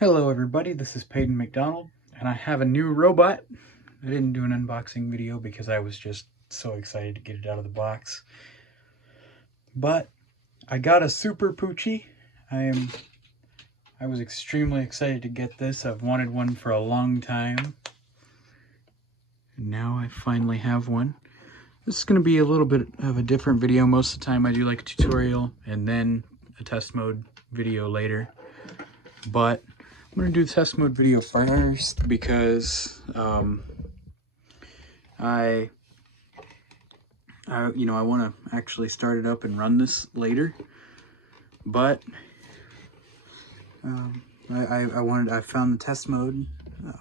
Hello everybody, this is Peyton McDonald, and I have a new robot. I didn't do an unboxing video because I was just so excited to get it out of the box. But I got a super poo-chi. I was extremely excited to get this. I've wanted one for a long time. And now I finally have one. This is going to be a little bit of a different video. Most of the time I do like a tutorial and then a test mode video later. But I'm going to do the test mode video first because I want to actually start it up and run this later. But I found the test mode. I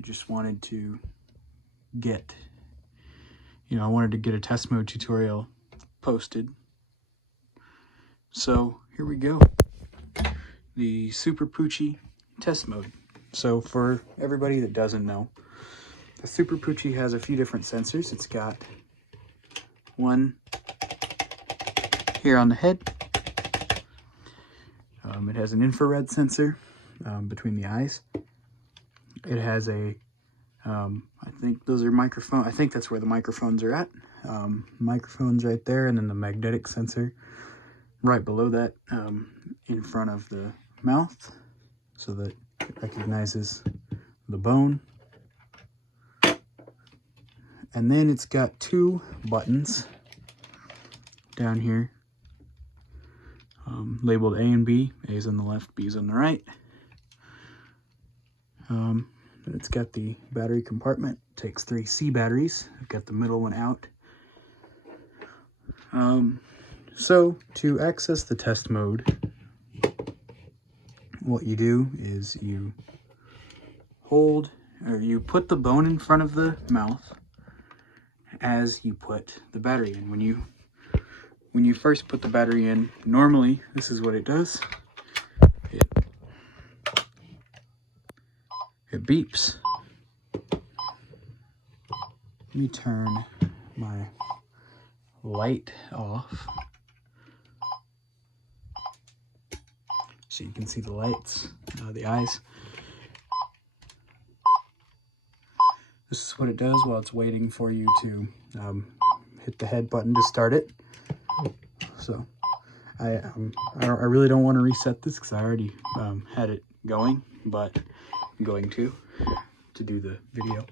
just wanted to get, I wanted to get a test mode tutorial posted. So here we go. The Super poo-chi test mode. So for everybody that doesn't know, the Super poo-chi has a few different sensors. It's got one here on the head. It has an infrared sensor between the eyes. It has a, I think those are microphones. I think that's where the microphones are at. Microphones right there, and then the magnetic sensor right below that in front of the mouth so that it recognizes the bone. And then it's got two buttons down here labeled A and B. A is on the left, B is on the right. It's got the battery compartment. It takes 3 C batteries. I've got the middle one out. So to access the test mode, what you do is you put the bone in front of the mouth as you put the battery in. When you first put the battery in, normally this is what it does. It beeps. Let me turn my light off so you can see the lights, the eyes. This is what it does while it's waiting for you to hit the head button to start it. So I really don't want to reset this because I already had it going, but I'm going to do the video.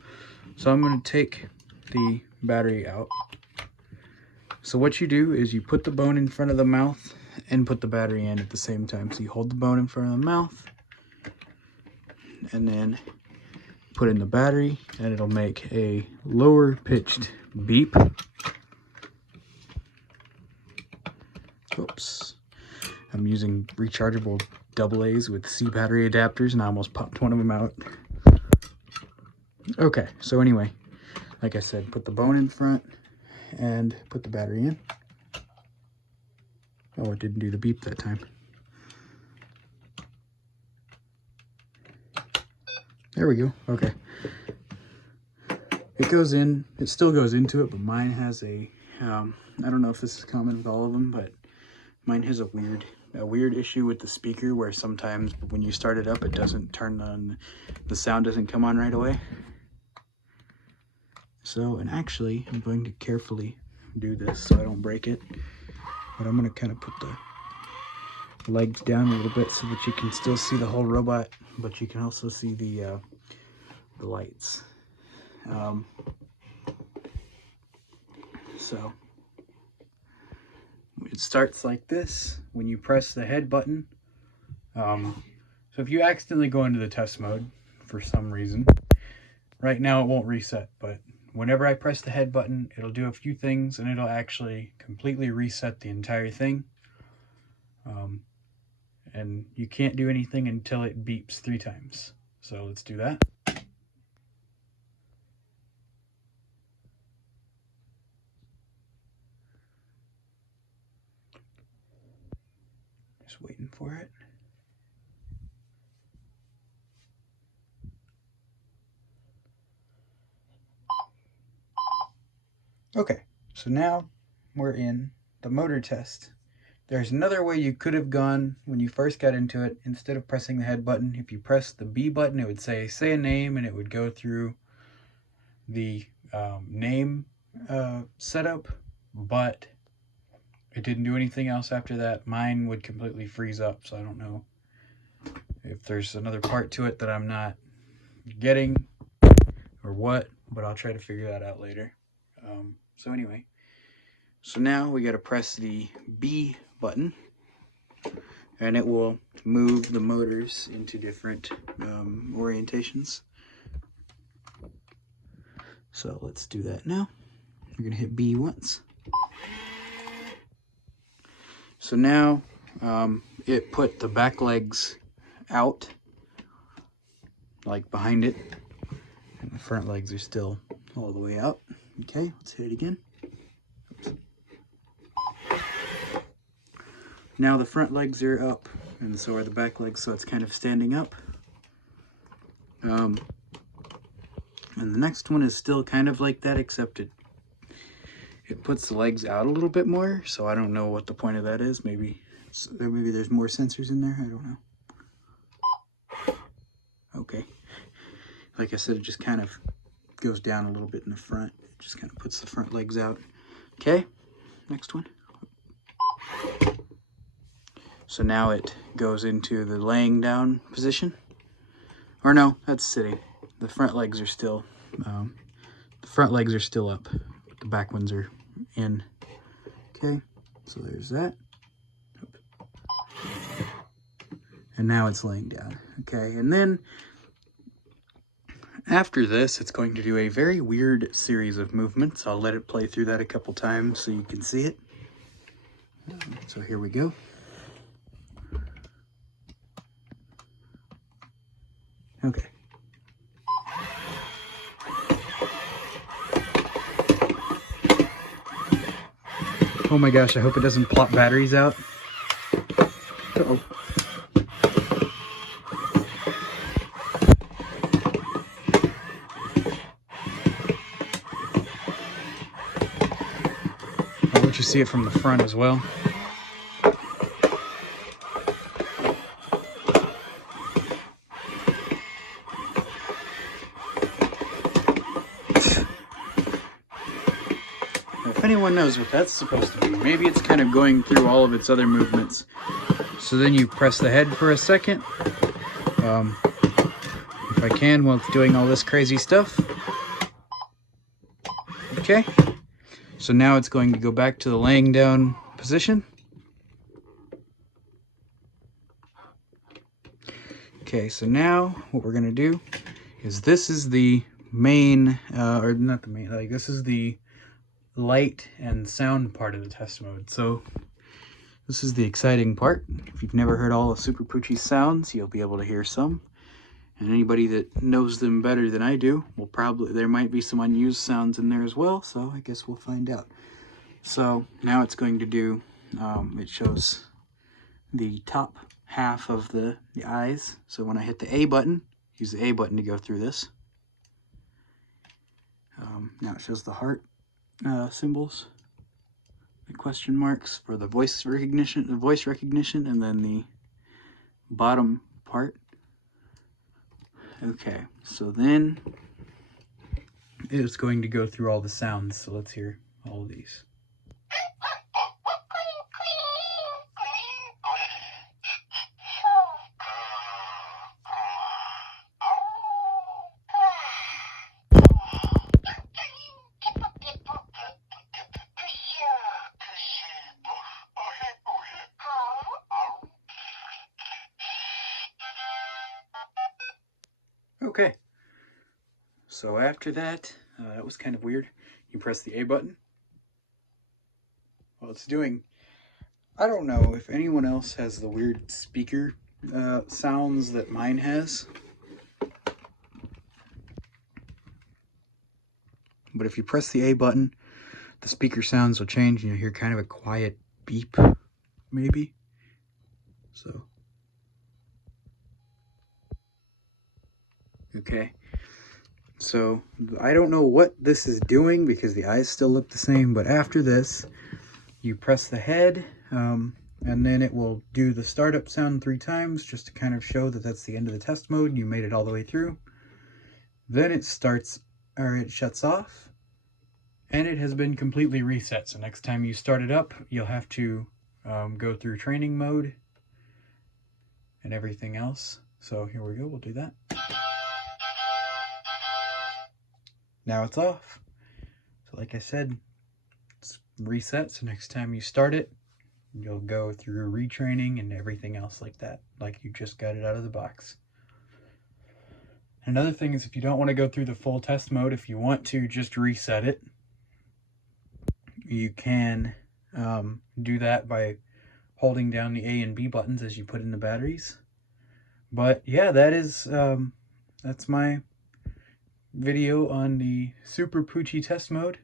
So I'm going to take the battery out. So what you do is you put the bone in front of the mouth and put the battery in at the same time. So you hold the bone in front of the mouth and then put in the battery, and it'll make a lower pitched beep. Oops. I'm using rechargeable AA's with C battery adapters and I almost popped one of them out. Okay, so anyway, like I said, put the bone in front and put the battery in. Oh, it didn't do the beep that time. There we go. Okay. It goes in, it still goes into it, but mine has a, I don't know if this is common with all of them, but mine has a weird issue with the speaker where sometimes when you start it up, it doesn't turn on, the sound doesn't come on right away. So, and actually, I'm going to carefully do this so I don't break it, but I'm going to kind of put the legs down a little bit so that you can still see the whole robot, but you can also see the lights. So it starts like this when you press the head button. So if you accidentally go into the test mode for some reason, right now it won't reset, but whenever I press the head button, it'll do a few things and it'll actually completely reset the entire thing. And you can't do anything until it beeps 3 times. So let's do that. Just waiting for it. Okay, so now we're in the motor test. There's another way you could have gone when you first got into it. Instead of pressing the head button, if you press the B button, it would say a name, and it would go through the name setup, but it didn't do anything else after that. Mine would completely freeze up, so I don't know if there's another part to it that I'm not getting or what, but I'll try to figure that out later. So anyway, so now we got to press the B button, and it will move the motors into different orientations. So let's do that now. We're gonna hit B once. So now it put the back legs out, like behind it, and the front legs are still all the way out. Okay, let's hit it again. Oops. Now the front legs are up, and so are the back legs, so it's kind of standing up. And the next one is still kind of like that, except it puts the legs out a little bit more, so I don't know what the point of that is. Maybe there's more sensors in there, I don't know. Okay. Like I said, it just kind of goes down a little bit in the front. It just kind of puts the front legs out. Okay, next one. So now it goes into the laying down position. Or no, that's sitting. The front legs are still up. The back ones are in. Okay, so there's that. And now it's laying down. Okay, and then after this, it's going to do a very weird series of movements. I'll let it play through that a couple times so you can see it. So here we go. Okay. Oh my gosh, I hope it doesn't plop batteries out. Uh-oh. I'll let you see it from the front as well. If anyone knows what that's supposed to be, maybe it's kind of going through all of its other movements. So then you press the head for a second, if I can, while it's doing all this crazy stuff. Okay, so now it's going to go back to the laying down position. Okay, so now what we're gonna do is, this is the main, or not the main, like this is the light and sound part of the test mode. So this is the exciting part. If you've never heard all of Super Poo-chi's sounds, you'll be able to hear some. And anybody that knows them better than I do will probably, there might be some unused sounds in there as well, so I guess we'll find out. So now it's going to do, it shows the top half of the eyes. So when I hit the A button, use the A button to go through this. Now it shows the heart symbols, the question marks for the voice recognition, and then the bottom part. Okay, so then it's going to go through all the sounds. So let's hear all of these. Okay, so after that, that was kind of weird. You press the A button. Well, it's doing, I don't know if anyone else has the weird speaker sounds that mine has. But if you press the A button, the speaker sounds will change and you'll hear kind of a quiet beep, maybe. So, okay. So, I don't know what this is doing because the eyes still look the same, but after this, you press the head, and and then it will do the startup sound 3 times just to kind of show that that's the end of the test mode. You made it all the way through. Then it starts, or it shuts off, and it has been completely reset. So next time you start it up, you'll have to go through training mode and everything else. So here we go, we'll do that. Now it's off. So like I said, it's reset, so next time you start it, you'll go through retraining and everything else like that, like you just got it out of the box. Another thing is, if you don't want to go through the full test mode, if you want to just reset it, you can do that by holding down the A and B buttons as you put in the batteries. But yeah, that's my video on the Super Poo-chi test mode.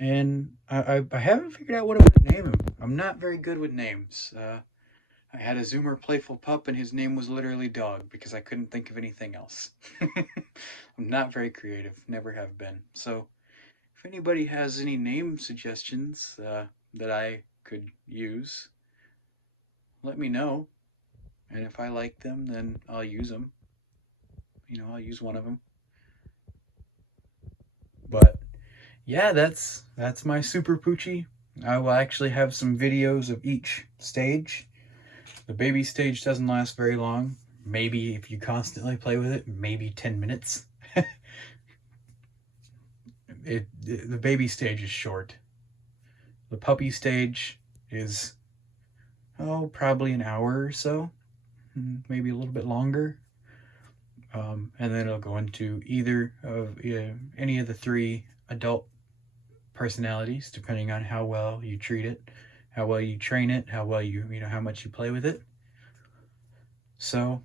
And I haven't figured out what I would name him. I'm not very good with names. I had a Zoomer Playful Pup, and his name was literally Dog, because I couldn't think of anything else. I'm not very creative, never have been. So if anybody has any name suggestions that I could use, let me know. And if I like them, then I'll use them. I'll use one of them. But yeah, that's my Super Poo-chi. I will actually have some videos of each stage. The baby stage doesn't last very long. Maybe if you constantly play with it, maybe 10 minutes. The baby stage is short. The puppy stage is, probably an hour or so, maybe a little bit longer. And then it'll go into either of any of the 3 adult personalities, depending on how well you treat it, how well you train it, how well how much you play with it. So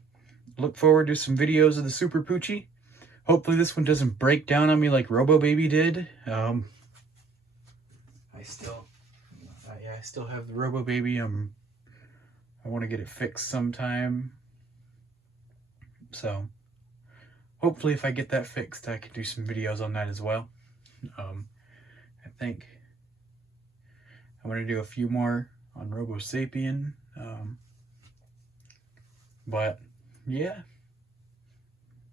look forward to some videos of the Super Poo-chi. Hopefully this one doesn't break down on me like Robo-baby did. I still have the Robo-baby. I want to get it fixed sometime. So hopefully if I get that fixed, I can do some videos on that as well. I think I'm going to do a few more on Robo-sapien. But yeah,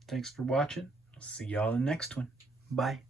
thanks for watching. I'll see y'all in the next one. Bye.